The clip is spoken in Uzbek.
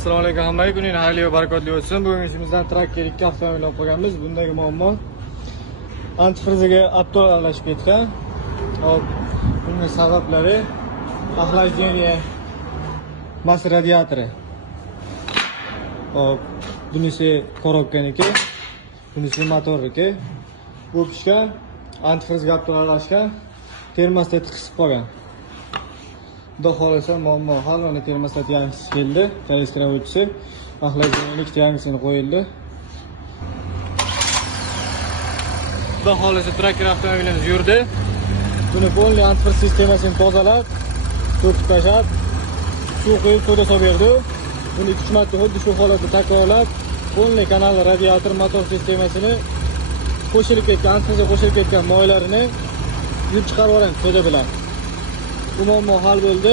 Assalomu alaykum hammaga, kuningiz xayrli va barakotli o'tsin. Bugungi ishimizdan Tracker 2 avtomobil olib qo'yganmiz. Bundagi muammo antifriziga aptol aralashib ketgan. Hop, bunga sabablari охлаждение mas radiatori. Hop, bunisi korobkaniki, bunisi motorniki. Bu pishgan, antifrizga aptol aralashgan, termostat qisib qolgan. Xudo xolasa muammo hal, mana termostat yangisi keldi, teleskravuvchisi, охлаждение ikkita yangisini qo'yildi. Xudo xolasa Tracker avtomobilimiz yurdi. Buni polni antifriz sistemasini tozalab, to'kib tashlab, suv quyib soda solib berdi. Buni 2 marta xuddi shu holatda takrorlab, polni kanal radiator motor sistemasini qo'shilib ketgan, antifrizga qo'shilib ketgan moylarini yuvib chiqarib yuboramiz soda bilan. Bu muammo hal bo'ldi.